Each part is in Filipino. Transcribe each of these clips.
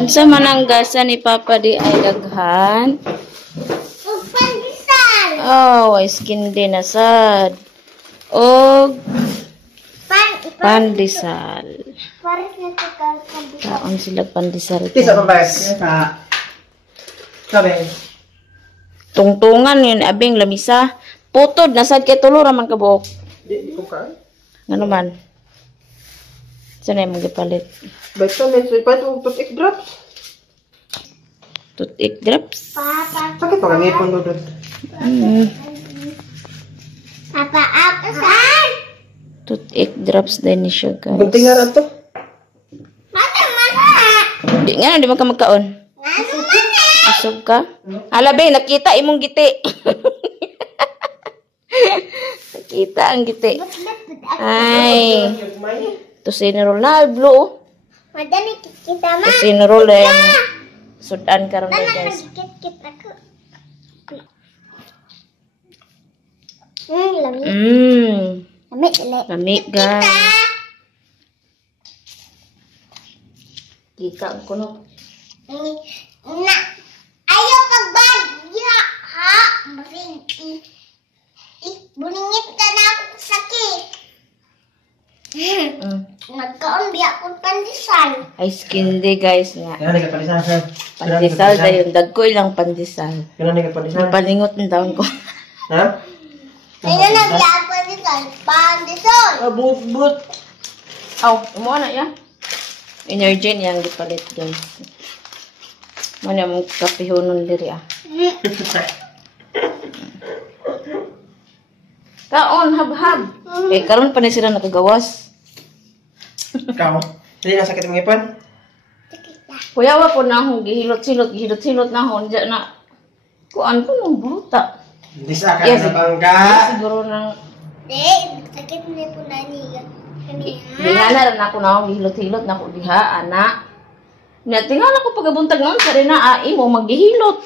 Unsa man ang gasa ni Papa di ay daghan? Oh, skin din na sad. Og pandesal. Kaon sila pandesal. Tisa pa ba? Sabi. Tungtungan yun, abing lamisa. Putod, nasad kay tulo raman ka buok. Di ko ka. Ano man? Saan yung magipalit? Vitamins, pa ito, toothpick drops. Toothpick drops? Sakit pa kami ipon doon. Papa, ako saan? Toothpick drops din ni siya, guys. Bunting nga rin to. Di nga, di man ka magkaon. Asog ka? Alabe, nakita imong giti. Nakita ang giti. Ay. Tusinirol na, blue. Madami kita ma. Tusinirol na yung sudan karon guys. Nagkit-kit ako. Lamig. Lamig, lamig. Lamig, guys. Kita ang kuno. Na, ayaw pagbagya, ha? Maring, buningit ka na ako sakit. Nagkaon biya akong pandesal. Ay, skin day, guys, nga. Kaya nagpalisan sa. Pandesal dayon, dagko ilang pandesal. Kaya nagpalisan. Palingot ng taon ko. Ha? Kaya na biya akong pandesal. Pandesal! But. Aw, umuha na yan. Energy niyang gipalit, guys. Muna mong kapihunon diri, ah. Kaon, hab-hab. Eh, karon pa na sila nakagawas. Ikaw? Hindi na sakit ang ipon? Kuyawa po na akong gihilot-silot na akong dyan na kuan po ng buta. Hindi sa akin Yes, na bangga. siguro ng Di, sakit na po na niya. dihana rin ako na akong gihilot-hilot na ako diha, anak. Tingala ko pagabuntag noon sa rin na mo maghihilot.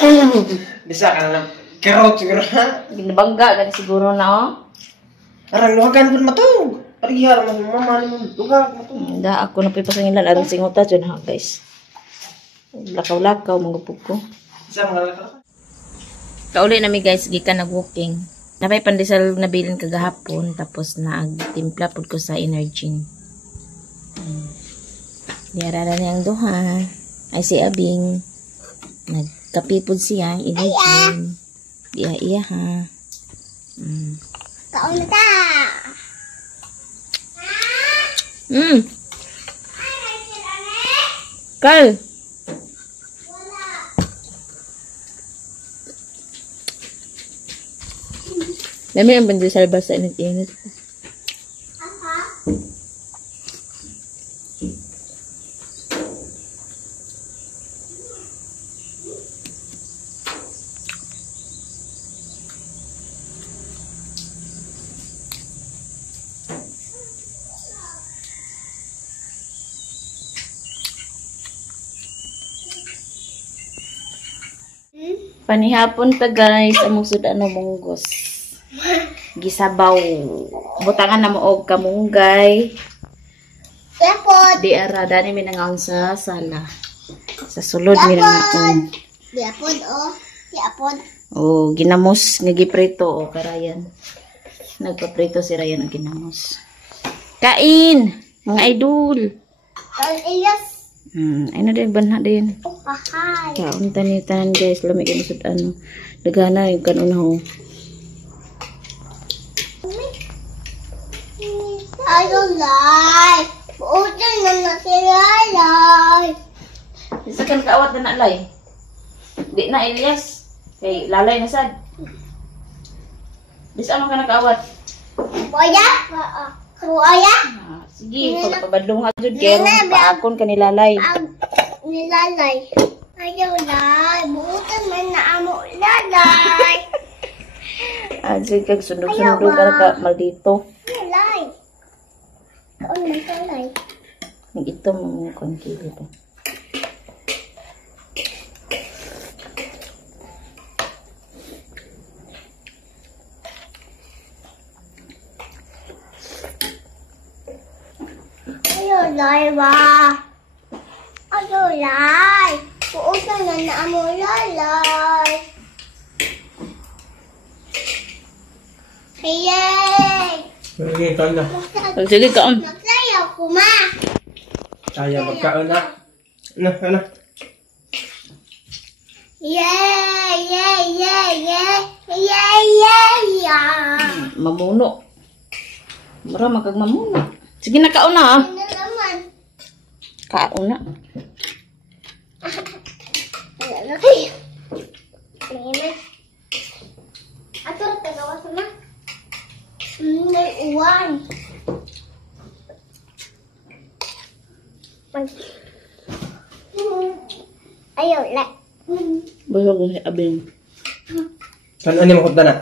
Hindi sa akin na carrot siguro ha. Ginabangga gani siguro na oh. Arang luhagan po matug. Parihar mo mamali mo luhag matug. Da ako na pipasangilan aron singuta dyan ha guys. Lakaw-lakaw magupog ko. Isa mga lakal. Kauli nami guys, gikan nag-walking. Napay pandesal na bilin kagahapon tapos naagtimpla pud ko sa energy. Diara na niyang duha. Ay si Abing. Nagkapipod siya, energy. Iya ha. Kaon na ta! Carl! Dami ang pandesal basta init-init. Panihapon ta guys, among sudan no munggos. Gisabaw. Butangan na mo og kamunggay. Diapod! Di ara dani mi nangaon sa sala. Sa sulod mi nangaon. Diapod, oh. Diapod. Oh, ginamos nga giprito o karayan. Nagpaprito si Ryan ang ginamos. Kain, mga idol. Kaon Elias. Ano din banha din. Pahay. Kaon tanan guys, lamig ni sud ano. Dagana yung kanon ho. I don't like. Buutan na na sila like. Isa kan kaawat na nalay. Di na Elias. Kay lalay na sad. Bisa ano ka nakaawat? Boya? Kuya? Sige, pagpabadlong ha jud kay paakon ka nilalay. Nilalay. Ayaw lay. Buutan man na amo lalay. Sige kag sundog-sundog ka maldito. Lalay. Kaon man lalay. Ito mo kon kilo to. Ayaw lay ba? Lalay. Puusan na na mo lalay. Yay! Sige, kain na. Sige ka. Magsayaw ko ma. Kaya magkaon na. Ano? Yay! Yay! Yay! Yay! Yay! Yay! Yay! Mamuno. Mara magkag mamuno. Sige na kaon na. Ano naman? Kaon na. Ano na kayo? Tingin. Ato rin tagawa sa ma. May uwan. Ayaw, like. Busog na si Abing. Ano ni mo na?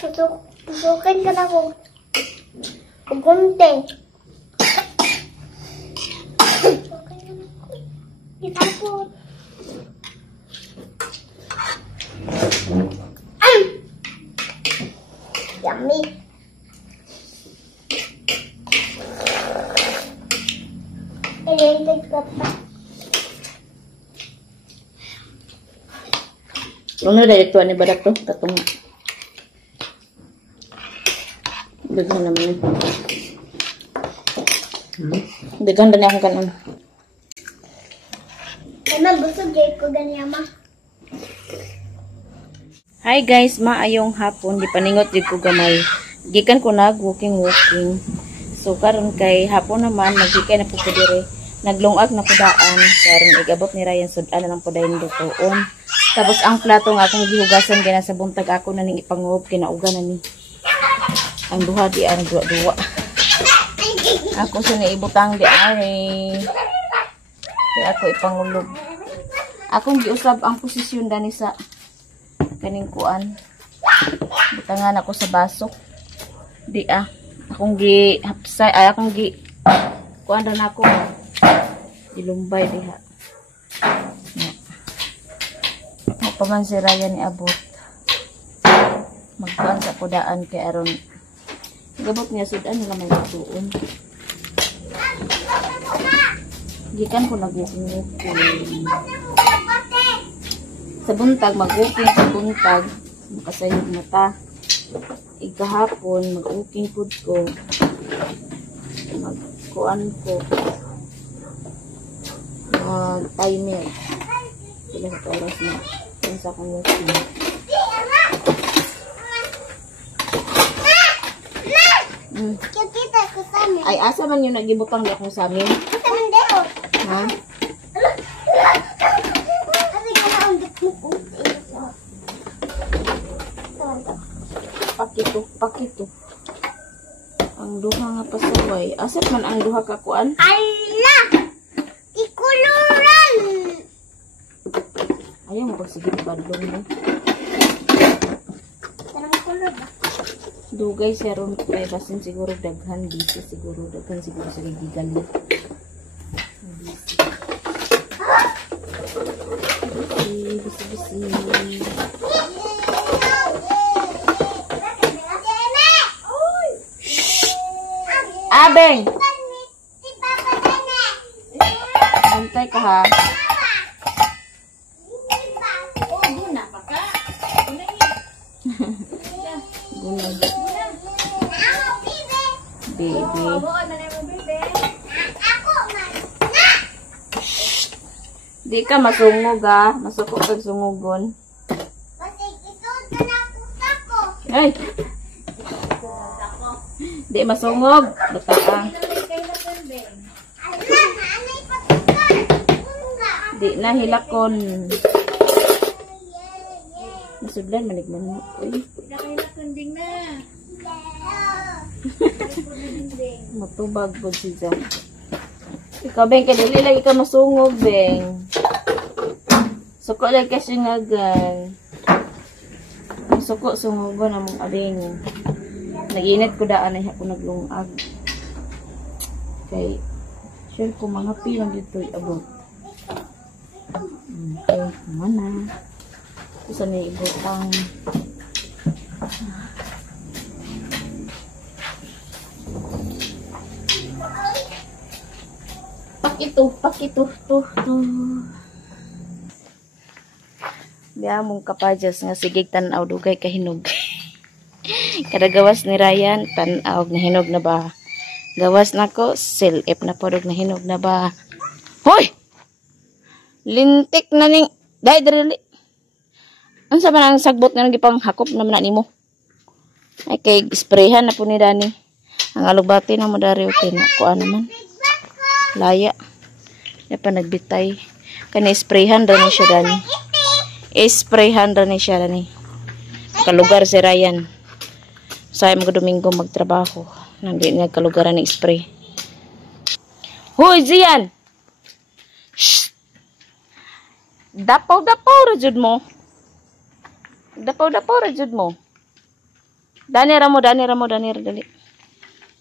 Susukin ka na ko. Gunting. Susukin ka na ko. Itapon. Yummy. Ilated ka pa. Ano direktuan ni Badak to? Katong daghan naman yun. Daghan ba niya akong kanon? Emang busog jay ko ganyan ma. Hi guys, maayong hapon. Di paningot jud ko gamay. Gikan ko nag walking. So karon kay hapon naman nagikay na po ko dire. Naglungag na ko daan karon igabot ni Ryan sudan na lang po dayon lutoon. Tapos ang plato nga akong gihugasan gina sa buntag ako na ning ipanguob kinaugan na ni. Ang duha di ang duwa. Ako sa naibutang di ari. Kaya ako ipangulog. Akong giusab ang posisyon dani sa kaning kuan. Butangan ako sa baso. Di akong gi hapsay ay akong gi kuan na ako. Dilumbay diha. Paman si Ryan ni abot. Magkuan sa podaan kay aron gabot niya sudan nila may tuon. Gikan ko nag-walking. Sa buntag mag-walking sa buntag makasayod mata. Igahapon mag-walking food ko. Magkuan ko. Timer. Pila sa oras na. Yung sa akong walking. Kita ko sa Ay, asa man yung nagibutang di akong sa amin? Sa mandero. Ha? Kasi ka na ang dikmuk. Pakito. Ang duha nga pasaway. Asat man ang duha ka kuan? Ala! Ikuluran! Ayaw mo pagsigit badlong mo. Tarang kulod ba? Dugay siya ron kay basin siguro daghan busy siguro daghan siguro sa gigal niya. Busy. Abeng! Antay ka ha. Gunag. Baby. Di ka masungog ha. Masukot kag sungugon. Ay! Di masungog. Bata ka. Di na hilakon. Masudlan maligman mo. Uy. Matubag po siya. Ikaw, Beng, kaya dali lagi ka masungog, Beng. Suko lang kasi ngagan. Suko, sungugo na mong abing. Nag-init ko daan ay ako naglungag. Okay. Sure ko mga pilang dito abot. Okay, mana. Isa na ibutang. pakito, to. Biya mong kapadyas nga sigig tanaw dugay kahinog. Kada gawas ni Ryan, tanaw na hinog na ba? Gawas na ko, silip na podog na hinog na ba? Hoy! Lintik na ning, dali. Ang sa man ang sagbot nga nagipang hakop naman na nimo. Ay kay sprayhan na po ni Dani. Ang alugbati na mo dari okay na. Kuha naman. Laya. Ay pa nagbitay. Kani sprayhan rin siya Dani. Sprayhan rin siya Dani. Kalugar si Ryan. Saya mga Domingo magtrabaho. Nandi niya kalugaran ng spray. Hoy, Zian! Shh! Dapaw-dapaw rajud mo. Dapaw-dapaw rajud mo. Dani ramo, dali.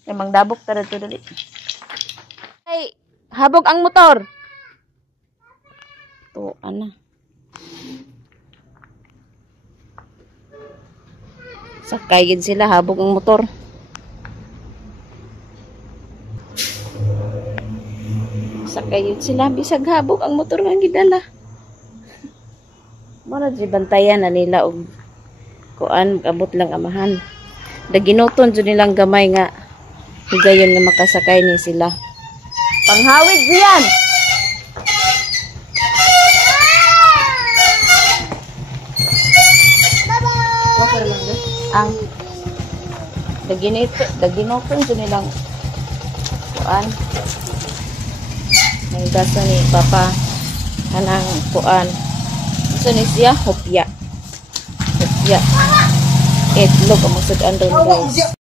Emang dabok tara to dali. Ay, habog ang motor. To, ana. Sakay gid sila, habog ang motor. Sakay gid sila, bisag habog ang motor nga gidala. Mara di bantayan na nila og kuan abot lang amahan. Daginoton jud nilang gamay nga higayon nga makasakay ni sila. Panghawid diyan. Ang daginoton jud nilang kuan. Ang gasa ni Papa kanang kuan. So ni siya hopya. Itlog ang masud andon guys.